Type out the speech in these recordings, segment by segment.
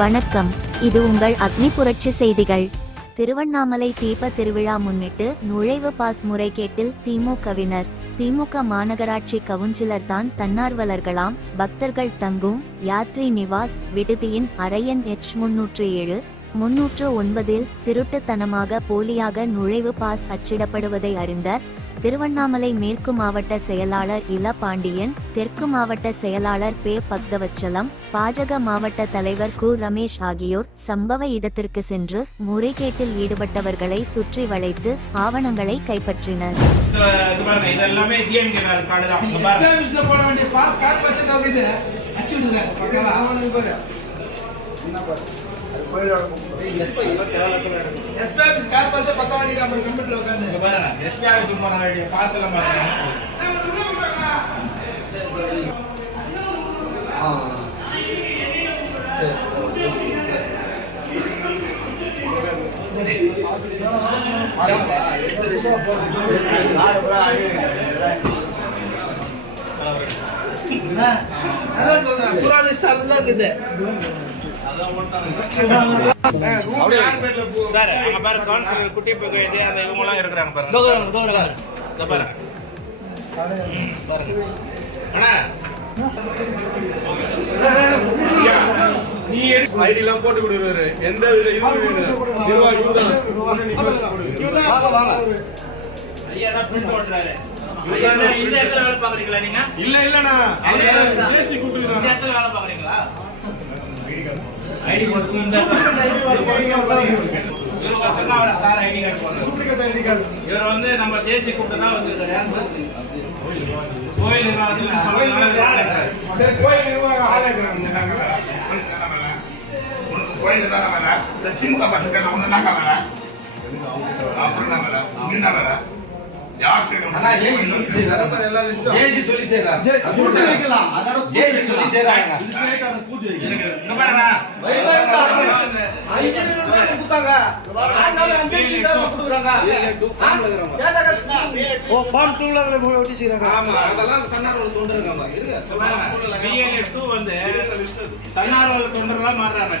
வணக்கம், இது உங்கள் அக்னி புரட்சி செய்திகள். திருவண்ணாமலை தீப திருவிழா முன்னிட்டு நுழைவு பாஸ் முறைகேட்டில் திமுகவினர். திமுக மாநகராட்சி கவுன்சிலர் தான் தன்னார்வலர்களாம். பக்தர்கள் தங்கும் யாத்ரி நிவாஸ் விடுதியின் அறையன் H307, 309 திருட்டுத்தனமாக போலியாக நுழைவு பாஸ் அச்சிடப்படுவதை அறிந்த திருவண்ணாமலை மேற்கு மாவட்ட செயலாளர் இல பாண்டியன், தெற்கு மாவட்ட செயலாளர் பே பக்தவச்சலம், பாஜக மாவட்ட தலைவர் கு ரமேஷ் ஆகியோர் சம்பவ இடத்திற்கு சென்று முறைகேட்டில் ஈடுபட்டவர்களை சுற்றி வளைத்து ஆவணங்களை கைப்பற்றினர். சார் அங்க பாரு கவுன்சிலர் குட்டி போய் அந்த இவங்க எல்லாம் இருக்கிறாங்க பாருங்க. அண்ணா நீ ஐடி எல்லாம் போட்டு கொடுக்குறாரு. எந்த வித ஐயா பிரிண்ட் ஓட்டுறாரு. இந்த இடத்துல வேலை பாக்குறீங்களா நீங்க? இல்லண்ணா, ஜேசி கூப்பிட்டு இந்த இடத்துல வேலை பாக்குறீங்களா? ஐடி போட்டு இந்த சார் ஐடி கார்டு போடுறாரு. இவர் வந்து நம்ம ஜேசி கூப்பிட்டு தான் வந்திருக்காரு. கோயில் நிர்வாகத்தில் கோயில் நிர்வாகம் ஆளா இருக்கிறாங்க. கோயில் நிர்வாகம் இந்த திமுக பசங்க ஜேசி சொல்லி செய்யறாங்க. தன்னார்வலர் தொண்டர்களா மாறுறாங்க.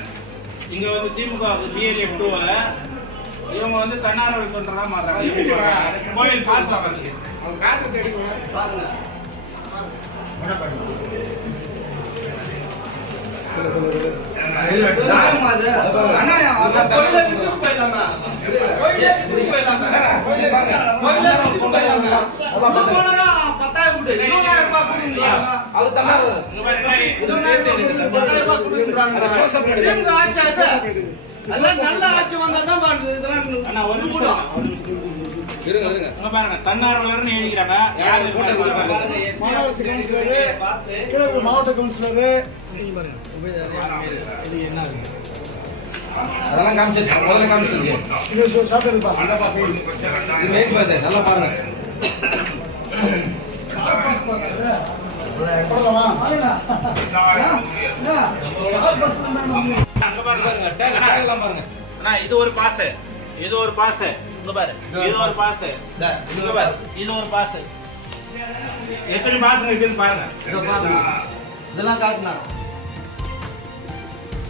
இங்க வந்து திமுக BLF 2 இவங்க வந்து தன்னார்வலர் தொண்டர்களா மாறுறாங்க. கோயில் பாஸ் ஆகுது. தன்னார்வலர் எழுதிக்கிறாங்க. மாவட்ட கவுன்சிலர் அதெல்லாம் காமிச்சிருச்சு. முதல்ல காமிச்சிருச்சு. நல்லா பாருங்க. இது ஒரு பாஸ், இது ஒரு பாஸ், இங்க பாரு, இது ஒரு பாஸ், இங்க பாரு, இது ஒரு பாஸ். எத்தனை பாஸ் இருக்குன்னு பாருங்க. இதெல்லாம் காட்டுனா